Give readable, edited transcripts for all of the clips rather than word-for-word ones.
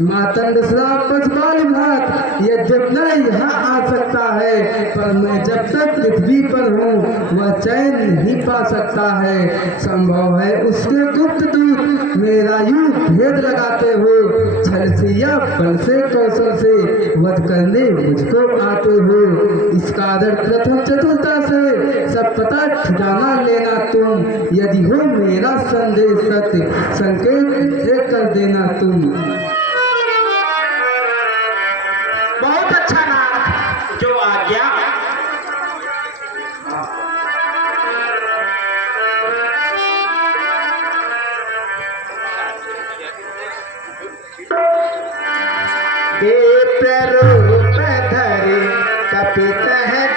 मातंड श्राप पशुपाल भात यद्यप न यहाँ आ सकता है, पर मैं जब तक पृथ्वी पर हूँ वह चैन नहीं पा सकता है। संभव है उसके गुप्त दूत मेरा यूं भेद लगाते हो, छल से या बल से कौशल से वध करने मुझको आते हो। इसका आदर प्रथम चतुरता से सब पता ठिकाना लेना तुम, यदि हो मेरा संदेश सत्य संकेत दे कर देना तुम। बहुत अच्छा नाम जो आ गया। रूप धरे कपित है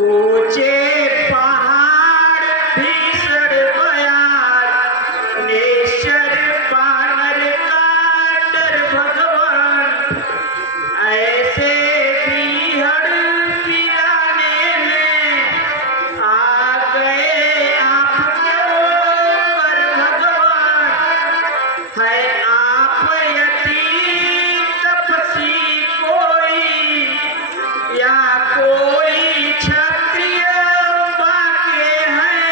ऊंचे पहाड़ भीषण भयान नेश्वर बानर काटर भगवान ऐसे बीहड़ पिराने में आ गए आपको पर भगवान है आप यति तपसी कोई या कोई क्षत्रिय बाके हैं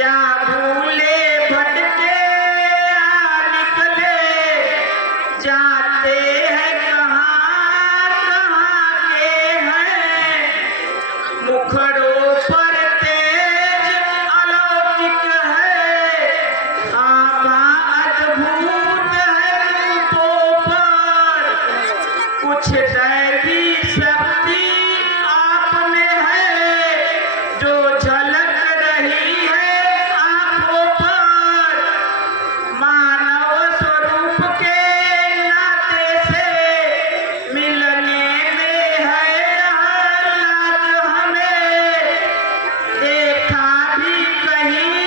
या भूले भटके निकले जाते हैं कहाँ कहाँ के हैं। मुखड़ों पर तेज अलौकिक है, आभा अद्भुत है रूपों पर, कुछ दैवी शक्ति आप में है जो झलक रही है आंखों पर। मानव स्वरूप के नाते से मिलने में है लाज हमें, देखा भी कहीं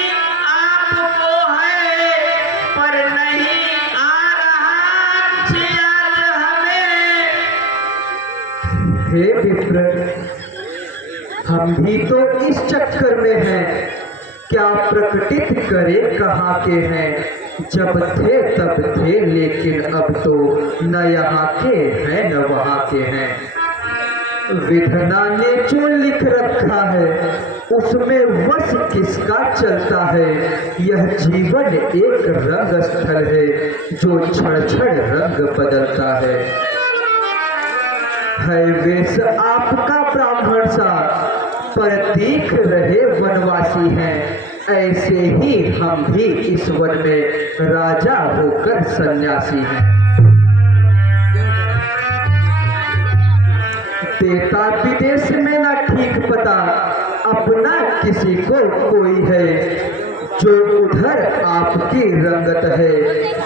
आपको है पर नहीं आ रहा याद हमें। हे विप्र, हम भी तो इस चक्कर में हैं, क्या प्रकटित करे कहाँ के हैं। जब थे तब थे लेकिन अब तो न यहाँ के हैं न वहाँ के हैं। विधना ने जो लिख रखा है उसमें वश किसका चलता है। यह जीवन एक रंग स्थल है जो क्षण क्षण रंग बदलता है वेश आपका ब्राह्मण सा पर देख रहे वनवासी हैं। ऐसे ही हम भी इस वन में राजा होकर सन्यासी हैं। देता विदेश में ना ठीक पता, अपना किसी को कोई है, जो उधर आपकी रंगत है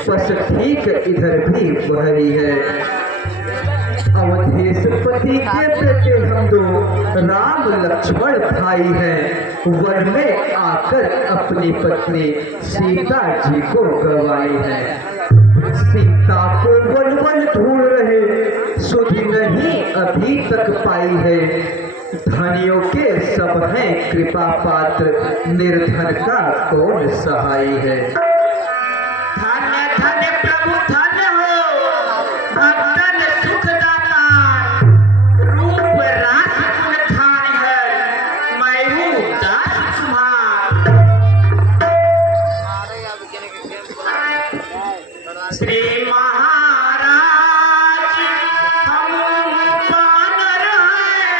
बस ठीक इधर भी वही है। अवधेश पति के बेटे हम दो राम लक्ष्मण भाई हैं, वन में आकर अपनी पत्नी सीता जी को गवाई है। सीता को वन वन ढूंढ रहे सुधि नहीं अभी तक पाई है। धनियों के सब हैं कृपा पात्र, निर्धन का कौन सहाय है। धन्य धन्य प्रभु धन्य हो, भक्तन सुखदाता, रूप रास गुण धारी है, मैं हूँ दास तुम्हार। श्री महाराज हम बानर हैं,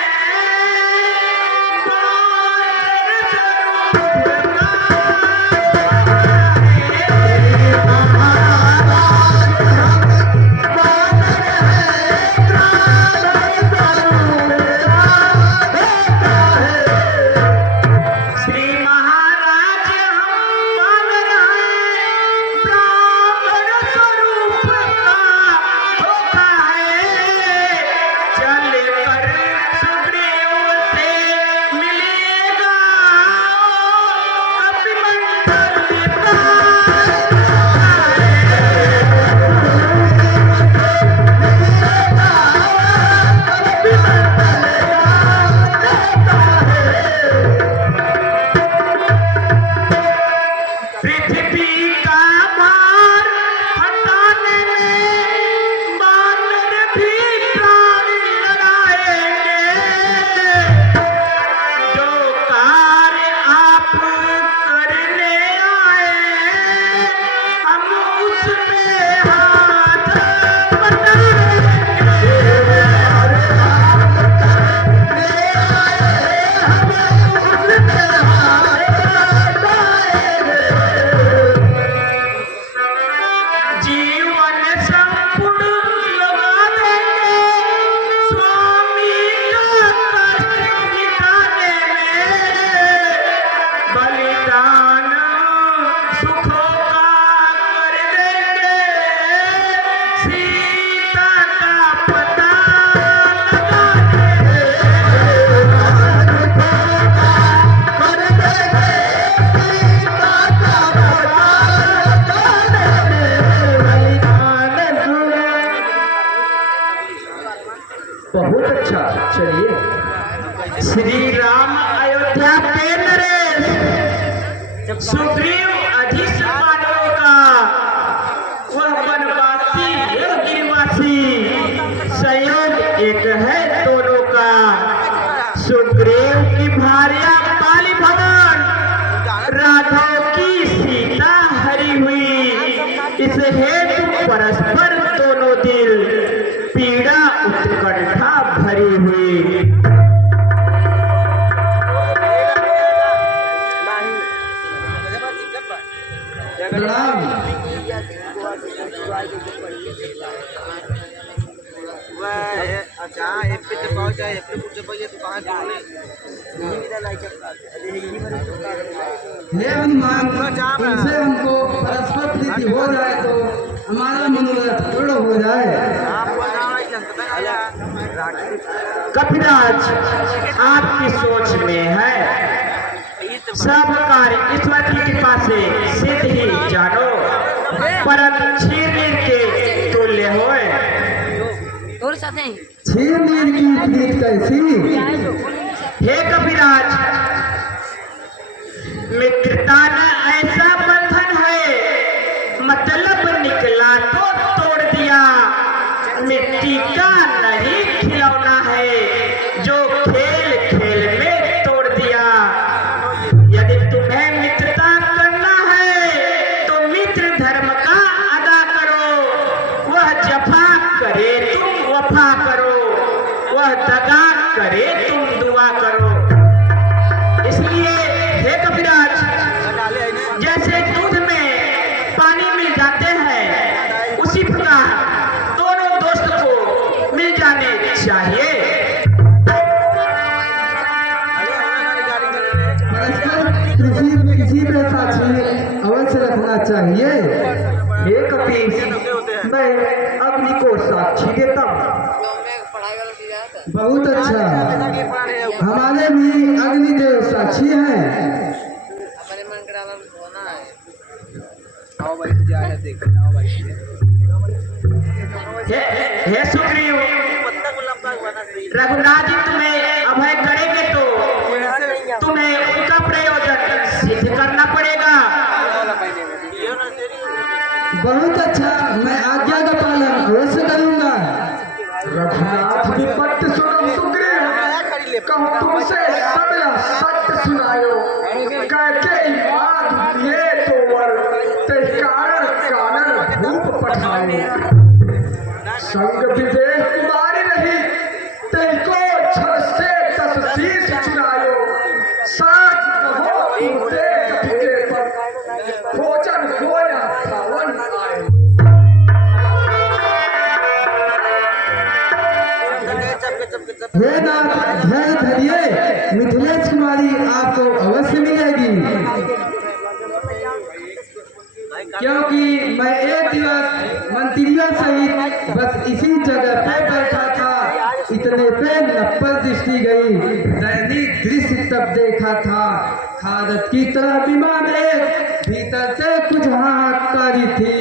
श्री राम अयोध्या के नरेश, सुग्रीव अधिक मानवों का, वह वनवासी यह गिरिवासी, संयोग एक है दोनों का। सुग्रीव की भार्या पाली भवन, राघव की सीता हरी हुई, इस हेतु परस्पर दोनों दिल, पीड़ा उत्कंठा भरी हुई। हे हनुमान, इनसे हमको परस्पर प्रीति हो जाए तो हमारा मनोरथ पूर्ण हो जाए। कपिराज, आपकी सोच में है, सब कार्य ईश्वर की कृपा से सिद्ध ही जानो, परंतु क्षीर के तुल्य होए। छीर की प्रीत कैसी? हे कपिराज, मित्रता न ऐसा बंधन है, मतलब निकला तो तोड़ दिया, मिट्टी का नहीं खिलौना है, जो खेल खेल में तोड़ दिया। यदि तुम्हें मित्रता करना है तो मित्र धर्म का अदा करो, वह जफा करे तुम वफा करो, वह दगा करे तुम दुआ करो। इसलिए हे कपिराज, जैसे दूध में पानी मिल जाते हैं, उसी प्रकार दोनों दोस्त को मिल जाने चाहिए। परस्पर किसी में साक्षी अवश्य रखना चाहिए। हे कपीस, मैं अग्नि को साक्षी देता हूँ। बहुत अच्छा, हमारे भी अग्निदेव साक्षी हैं। हे सुग्रीव, रघुनाथ जी तुम्हें अभय करेंगे तो तुम्हें उनका प्रयोजन सिद्ध करना पड़ेगा। बहुत अच्छा, मैं आज्ञा का पालन अवश्य करूंगा। रघुनाथ विपत्ति सुनो सुग्रीव, कहूँ तुमसे सबला सत्य सुनायो, कहके बात ये तो वर, ते कारण कानन भूप पठायो। संग विदेह कुमारी रही, ते को छल से 10 शीश चुरायो, साथ कहो देख के पर, भोजन होया सावन आयो। हे नाथ, धैर्य धरिए, मिथिलेश कुमारी आपको अवश्य मिलेगी, क्योंकि मैं एक दिवस मंत्रियों सहित बस इसी जगह पे बैठा था, इतने पे नप्पल दृष्टि गई, दैनिक दृश्य तब देखा था, खादत की तरह विमान एक, भीतर से कुछ हाहाकारी थी,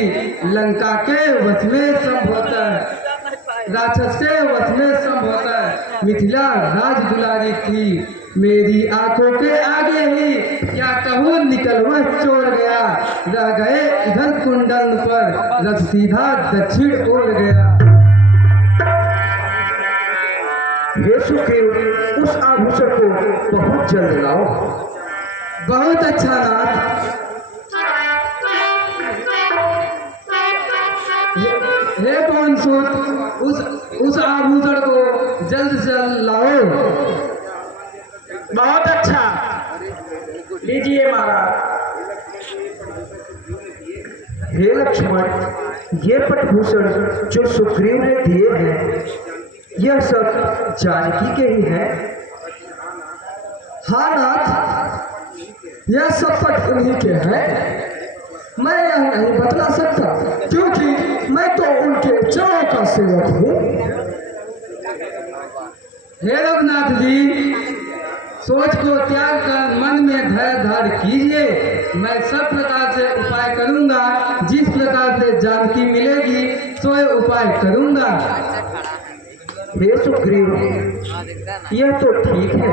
लंका के वश में संभवतः, राक्षस के वश में संभवतः मिथिला राज दुलारी थी। मेरी आंखों के आगे ही क्या कहूँ निकल वह चोर गया, रह गए इधर कुंडल पर, रथ सीधा दक्षिण ओर गया। हे सुग्रीव, उस आभूषण को बहुत जल्द लाओ। बहुत अच्छा नाथ। हे पवनसुत, उस आभूषण को जल्द से जल्द लाओ। बहुत अच्छा, लीजिए महाराज। हे लक्ष्मण, ये पटभूषण जो सुग्रीव ने दिए हैं, यह सब जानकी के ही हैं। हाँ नाथ, यह सब पट उन्हीं के हैं। मैं यह नहीं बतला सकता, क्योंकि मैं तो उनके चरणों का सेवक हूँ। हे रघुनाथ जी, सोच को त्याग कर मन में धैर्य धार कीजिए, मैं सब प्रकार से उपाय करूंगा, जिस प्रकार से जानकी मिलेगी सोए उपाय करूंगा। हे सुग्रीव, यह तो ठीक है,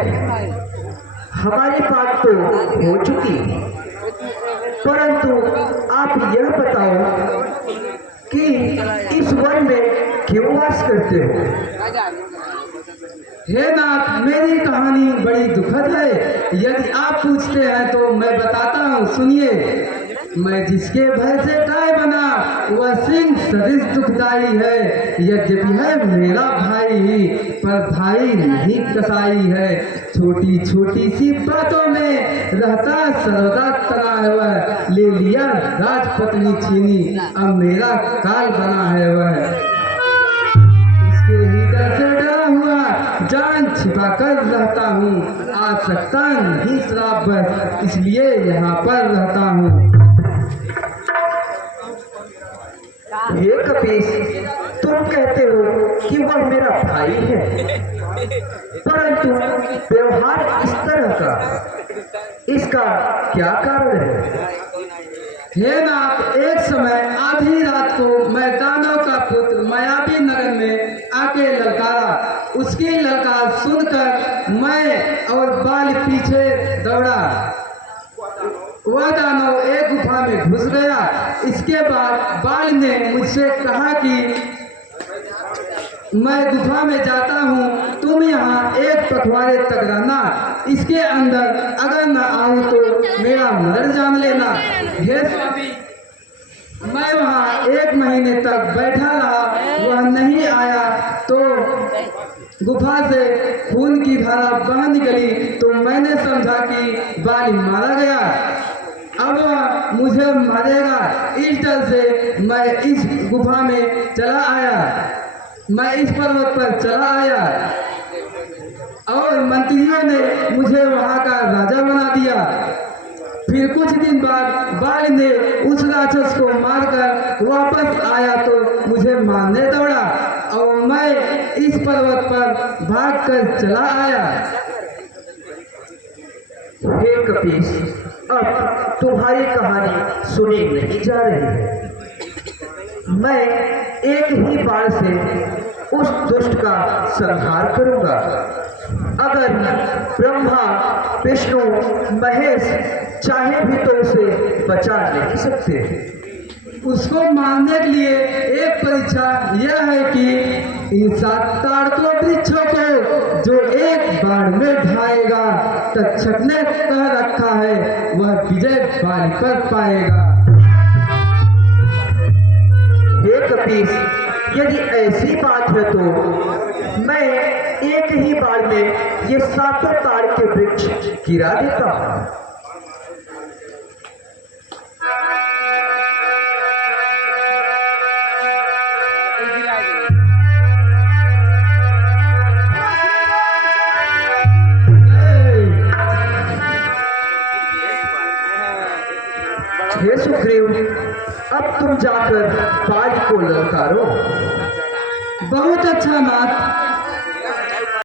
हमारी बात तो हो चुकी, परंतु आप यह बताओ कि इस वन में क्यों वास करते हो? हे नाथ, मेरी कहानी बड़ी दुखद है। यदि आप पूछते हैं तो मैं बताता हूँ, सुनिए। मैं जिसके भय से काय बना, वह सिंह सदृश दुखदाई है। यद्यपि है मेरा भाई ही, पर भाई नहीं कसाई है। छोटी छोटी सी बातों में रहता सर्वदा तना है वह। ले लिया राजपत्नी छीनी, अब मेरा काल बना है वह। उसके ही डर से डरा हुआ जान छिपा कर रहता हूँ। आ सकता नहीं शराब बस, इसलिए यहाँ पर रहता हूँ। हे कपीस, तुम कहते हो कि वह मेरा भाई है, परंतु व्यवहार इस तरह का, इसका क्या कारण है? हे नाथ, एक समय आधी रात को मैं दानव का पुत्र मायावी नगर में आके ललकारा। उसकी ललकार सुनकर मैं और बाल पीछे दौड़ा। वह दानव एक गुफा में घुस गया। इसके बाद बाल ने मुझसे कहा कि मैं गुफा में जाता हूँ, तुम यहाँ एक पखवाड़े तक रहना। इसके अंदर अगर न आऊँ तो मेरा मर्डर जान लेना। हे स्वामी, मैं वहाँ 1 महीने तक बैठा रहा, वह नहीं आया तो गुफा से खून की धारा बह निकली, तो मैंने समझा कि बाली मारा गया। अब वह मुझे मारेगा, इस डर से मैं इस गुफा में चला आया। मैं इस पर्वत पर चला आया और मंत्रियों ने मुझे वहाँ का राजा बना दिया। फिर कुछ दिन बाद बाल ने उस राक्षस को मारकर वापस आया तो मुझे मारने दौड़ा और मैं इस पर्वत पर भागकर चला आया। हे कपीस, अब तुम्हारी कहानी सुनी नहीं जा रही है। मैं एक ही बार से उस दुष्ट का संहार करूंगा। अगर ब्रह्मा, विष्णु, महेश चाहे भी तो उसे बचा नहीं सकते। उसको मारने के लिए एक परीक्षा यह है कि इन 7 ताड़कों वृक्षों को जो एक बार में ढाएगा, तक्षक ने कह रखा है वह विजय बाली पर पाएगा। हे कपीस, यदि ऐसी बात है तो मैं एक ही बार में ये 7 ताड़ के वृक्ष गिरा देता हूँ। हे सुग्रीव, अब तुम जाकर बाज को ललकारो। बहुत अच्छा नाथ,